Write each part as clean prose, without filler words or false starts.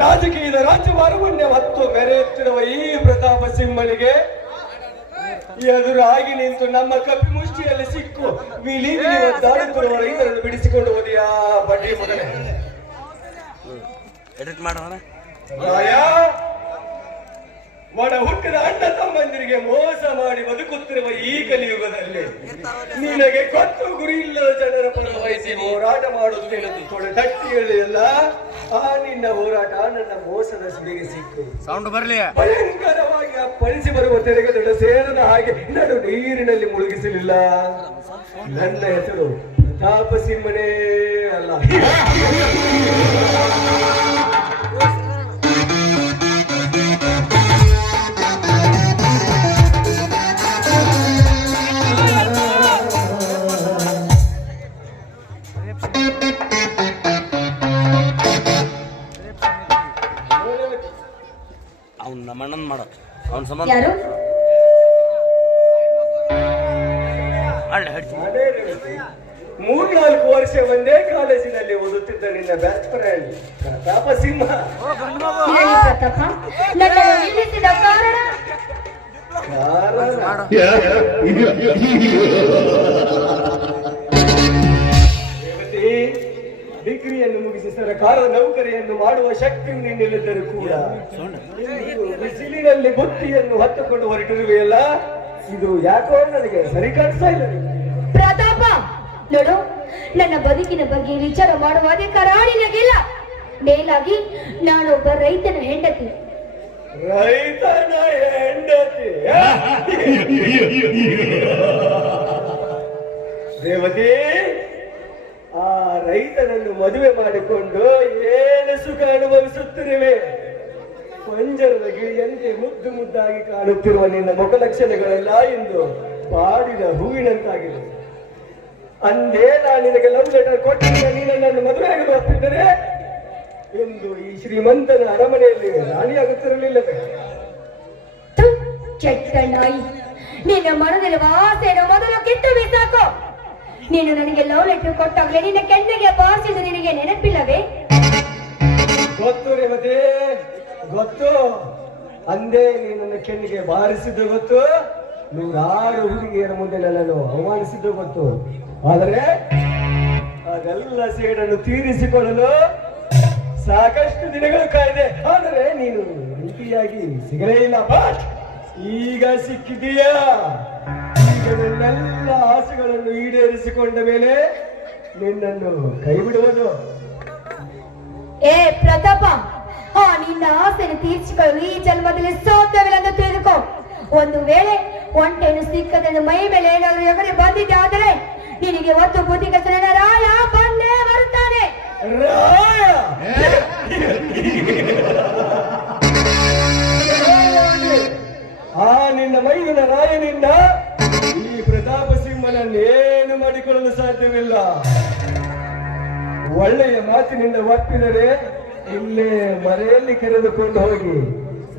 ರಾಜಕೀಯದ ರಾಜ್ಯಭಾರವನ್ನೇ ಹೊತ್ತು ಮೆರೆಯುತ್ತಿರುವ ಈ ಪ್ರತಾಪ ಸಿಂಹನಿಗೆ ಎದುರಾಗಿ ನಿಂತು ನಮ್ಮ ಕಪ್ಪಿ ಮುಷ್ಟಿಯಲ್ಲಿ ಸಿಕ್ಕು ದಾಡುತ್ತಿರುವ ರೈತರನ್ನು ಬಿಡಿಸಿಕೊಂಡು ಹೋದಿಯಾ ಬಡ್ಡಿ ಮಗನೇ. ಒಡ ಹುಟ್ಟಿದ ಅಣ್ಣ ತಮ್ಮಂದಿರಿಗೆ ಮೋಸ ಮಾಡಿ ಬದುಕುತ್ತಿರುವ ಈ ಕಲಿಯುಗದಲ್ಲಿ ನಿನಗೆ ಗೊತ್ತು ಗುರಿ ಇಲ್ಲದ ಜನರ ಪರವಹಿಸಿ ಹೋರಾಟ ಮಾಡುವುದೇನದು ತೊಡೆ ತಟ್ಟಿ ಹೇಳಿಯಲ್ಲ. ಆ ನಿನ್ನ ಹೋರಾಟ ನನ್ನ ಮೋಸದ ಸುಳಿಗೆ ಸಿಕ್ಕು ಸೌಂಡ್ ಬರಲಿ ಭಯಂಕರವಾಗಿ ಅಪ್ಪಳಿಸಿ ಬರುವ ತೆರೆಗೆ ದೊಡ್ಡ ಸೇರದ ಹಾಗೆ ನಡು ನೀರಿನಲ್ಲಿ ಮುಳುಗಿಸಲಿಲ್ಲ. ನನ್ನ ಹೆಸರು ಪ್ರತಾಪ ಸಿಂಹನೇ ಅಲ್ಲ. ನಮ್ಮಣ್ಣನ್ ಮಾಡ ಅವನ ಸಂಬಂಧ ಮೂರ್ನಾಲ್ಕು ವರ್ಷ ಒಂದೇ ಕಾಲೇಜಿನಲ್ಲಿ ಓದುತ್ತಿದ್ದ ನಿನ್ನ ಬ್ಯಾಚ್ ಫ್ರೆಂಡ್ ಪ್ರತಾಪ ಸಿಂಹ. ಡಿಗ್ರಿಯನ್ನು ಮುಗಿಸಿ ಸರ್ಕಾರದ ನೌಕರಿಯನ್ನು ಮಾಡುವ ಶಕ್ತಿ ನಿನ್ನಿಲ್ಲದರೂ ಕೂಡ ಬಿಸಿಲಿನಲ್ಲಿ ಬುತ್ತಿಯನ್ನು ಹೊತ್ತುಕೊಂಡು ಹೊರಟಿರುವೆಯಲ್ಲ, ಇದು ಯಾಕೋ ನನಗೆ ಸರಿ ಕಾಣಿಸ್ತಾ ಇಲ್ಲ. ಪ್ರತಾಪ ನೋಡು, ನನ್ನ ಬದುಕಿನ ಬಗ್ಗೆ ವಿಚಾರ ಮಾಡುವ ಅಧಿಕಾರ ನಿನಗಿಲ್ಲ. ಮೇಲಾಗಿ ನಾನೊಬ್ಬ ರೈತನ ಹೆಂಡತಿ. ರೈತನ ಹೆಂಡತಿ? ರೇವತಿ, ಆ ರೈತನನ್ನು ಮದುವೆ ಮಾಡಿಕೊಂಡು ಏನು ಸುಖ ಅನುಭವಿಸುತ್ತಿರುವೆ. ಪಂಜರದ ಗಿಳಿಯಂತೆ ಮುದ್ದು ಮುದ್ದಾಗಿ ಕಾಣುತ್ತಿರುವ ನಿನ್ನ ಮುಖ ಲಕ್ಷಣಗಳೆಲ್ಲ ಇಂದು ಬಾಡಿದ ಹೂವಿನಂತಾಗಿದೆ. ಅಂದೇ ನಾನು ನಿನಗೆ ಲವ್ ಲೆಟರ್ ಕೊಟ್ಟಿದ್ದ ನೀನು ನನ್ನನ್ನು ಮದುವೆ ಆಗಲು ಹೋಗ್ತಿದ್ದರೆ ಎಂದು ಈ ಶ್ರೀಮಂತನ ಅರಮನೆಯಲ್ಲಿ ರಾಣಿಯಾಗುತ್ತಿರಲಿಲ್ಲವೇ? ಕೆಟ್ಟ ನಾಯಿ, ನಿನ್ನ ಮನದಲ್ಲಿರುವ ಆಸೆಯನ್ನು ಮೊದಲು ಕಿತ್ತು ಬಿಸಾಕು. ನೀನು ನನಗೆ ಲವ್ ಲೆಟರ್ ಕೊಟ್ಟಾಗಲೇ ನಿನ್ನ ಕೆನ್ನೆಗೆ ಬಾರಿಸಿದ್ದು ನಿನಗೆ ನೆನಪಿಲ್ಲವೇ? ಗೊತ್ತು ರೇವತಿ, ಗೊತ್ತು. ಅಂದೇ ನೀನು ನನ್ನ ಕೆನ್ನೆಗೆ ಬಾರಿಸಿದ್ದು ಗೊತ್ತು. ನೂರಾರು ಹುಡುಗಿಯರ ಮುಂದೆ ನನ್ನನ್ನು ಅವಮಾನಿಸಿದ್ದು ಗೊತ್ತು. ಆದರೆ ಅದೆಲ್ಲ ಸೇಡನ್ನು ತೀರಿಸಿಕೊಳ್ಳಲು ಸಾಕಷ್ಟು ದಿನಗಳು ಕಾಯ್ದೆ. ಆದರೆ ನೀನು ರೀತಿಯಾಗಿ ಸಿಗಲೇ ಇಲ್ಲ. ಬಟ್ ಈಗ ಸಿಕ್ಕಿದೀಯಾ. ಈಗ ನನ್ನೆಲ್ಲ ಆಸೆಗಳನ್ನು ಈಡೇರಿಸಿಕೊಂಡ ಮೇಲೆ ನಿನ್ನನ್ನು ಕೈ ಬಿಡುವುದು. ಏ ಪ್ರತಾಪ, ನಿನ್ನ ಆಸೆಯನ್ನು ತೀರ್ಚಿಕೊಳ್ಳಲು ಈ ಜನ್ಮದಲ್ಲಿ ಸಾಧ್ಯವಿಲ್ಲ ಎಂದು ತಿಳಿದುಕೋ. ಒಂದು ವೇಳೆ ಒಂಟೆಯನ್ನು ಸಿಕ್ಕದನ್ನು ಮೈ ಮೇಲೆ ಏನಾದರೂ ಎಗರಿ ಬಂದಿದ್ದೆ ಆದರೆ ನಿನಗೆ ಒಂದು ಬುದ್ಧಿಗತನ ರಾಯ ಬಂದೇ ಬರುತ್ತಾನೆ. ಆ ನಿನ್ನ ಮೈಲಿನ ರಾಯನಿಂದ ಈ ಪ್ರತಾಪ ಸಿಂಹನನ್ನೇನು ಮಾಡಿಕೊಳ್ಳಲು ಸಾಧ್ಯವಿಲ್ಲ. ಒಳ್ಳೆಯ ಮಾತಿನಿಂದ ಒಪ್ಪಿದರೆ ಇಲ್ಲೇ ಮರೆಯಲ್ಲಿ ಕರೆದುಕೊಂಡು ಹೋಗಿ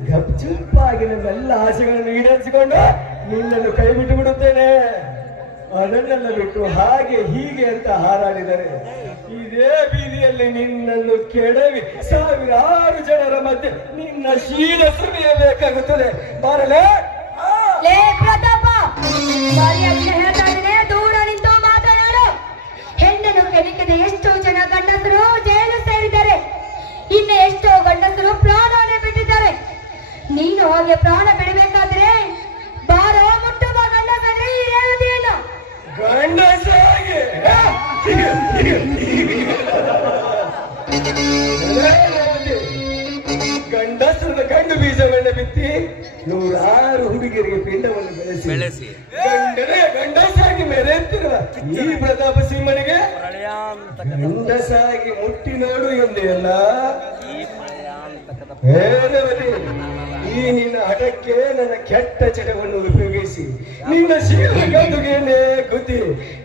ಗಪ್ಚುಪ್ಪಾಗಿ ನನ್ನೆಲ್ಲ ಆಸೆಗಳನ್ನು ಈಡೇರಿಸಿಕೊಂಡು ನಿನ್ನನ್ನು ಕೈ ಬಿಟ್ಟು ಬಿಡುತ್ತೇನೆ. ಅದನ್ನೆಲ್ಲ ಬಿಟ್ಟು ಹಾಗೆ ಹೀಗೆ ಅಂತ ಹಾರಾಡಿದರೆ ಇದೇ ಬೀದಿಯಲ್ಲಿ ನಿನ್ನನ್ನು ಕೆಡವಿ ಸಾವಿರಾರು ಜನರ ಮಧ್ಯೆ ನಿನ್ನ ಶೀಲ ಸುರಿಯಬೇಕಾಗುತ್ತದೆ. ಬಾರಲೇ ಪ್ರತಾಪ, ದೂರ ನಿಂತು ಮಾತನಾಡು. ಹೆಣ್ಣನ್ನು ಕೆಣಕಿದ ಎಷ್ಟೋ ಜನ ಗಂಡಸರು ಜೈಲು ಸೇರಿದ್ದಾರೆ. ಇನ್ನು ಎಷ್ಟೋ ಗಂಡಸರು ಪ್ರಾಣವನ್ನೇ ಬಿಟ್ಟಿದ್ದಾರೆ. ನೀನು ಹಾಗೆ ಪ್ರಾಣ ಬಿಡಬೇಕಾದ್ರೆ ಬಾರೋ ಮುಟ್ಟುವ ಗಂಡಸರೇ ಹೇಳುವುದೇನು? ಗಂಡಸಾಗಿ ಗಂಡಸರದ ಗಂಡು ಬೀಜವನ್ನು ಬಿತ್ತಿ ನೂರಾರು ಹುಡುಗಿಯರಿಗೆ ಪಿಂಡವನ್ನು ಬೆಳೆಸಿ ಗಂಡಸಾಗಿ ಮೆರೆಯುತ್ತಿರುವ ಈ ಪ್ರತಾಪ ಸಿಂಹನಿಗೆ ಗಂಡಸಾಗಿ ಮುಟ್ಟಿ ನೋಡು ಎಂದೇ ಅಲ್ಲ. ಈ ನಿನ್ನ ಹಠಕ್ಕೆ ನನ್ನ ಕೆಟ್ಟ ಚಟವನ್ನು ಉಪಯೋಗಿಸಿ ನಿನ್ನ ಶೀಲ ಗಂಡುಗೇನೆ ಗುದ್ದಿ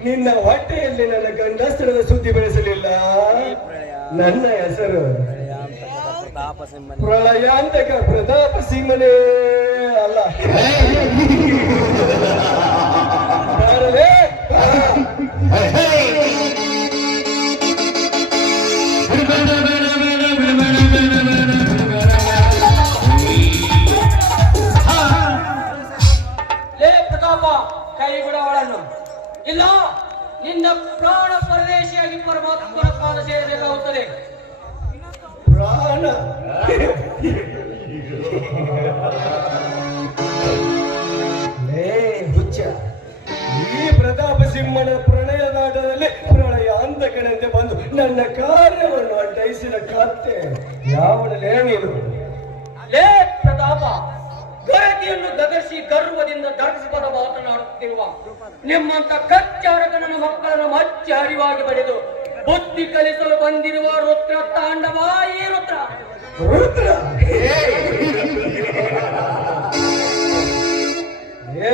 ನಿನ್ನ ಹೊಟ್ಟೆಯಲ್ಲಿ ನನ್ನ ಗಂಡಸ್ತರದ ಸುದ್ದಿ ಬೆಳೆಸಲಿಲ್ಲ. ನನ್ನ ಹೆಸರು ಪ್ರಳಯಾಂತಕ ಪ್ರತಾಪ ಸಿಂಹನೇ ಅಲ್ಲ. ಅವಳನ್ನು. ಇಲ್ಲ, ನಿನ್ನ ಪ್ರಾಣ ಪರದೇಶಿಯಾಗಿ ಪರಮಾತ್ಮನ ಪಾದ ಸೇರಬೇಕಾಗುತ್ತದೆ. ಪ್ರಾಣ ಹುಚ್ಚ, ಈ ಪ್ರತಾಪ ಸಿಂಹನ ಪ್ರಣಯದಾಟದಲ್ಲಿ ಪ್ರಳಯ ಅಂತಕನಂತೆ ಬಂದು ನನ್ನ ಕಾರ್ಯವನ್ನು ಅಡ್ಡಯಿಸಿದ ಕತ್ತೆ ಯಾವಳಲೇ ನೀನು? ಲೇ ಪ್ರತಾಪ, ಗರತಿಯನ್ನು ಗದರಿಸಿ ಗರ್ವದಿಂದ ಧರಿಸಿಪದ ಮಾತನಾಡುತ್ತಿರುವ ನಿಮ್ಮಂತ ಕಚ್ಚಾರಕ ನನ್ನ ಮಕ್ಕಳನ್ನು ಮಚ್ಚ ಹರಿವಾಗಿ ಬರೆದು ಬುದ್ಧಿ ಕಲಿಸಲು ಬಂದಿರುವ ರುದ್ರ ತಾಂಡವ. ಈ ರುದ್ರ ರುದ್ರ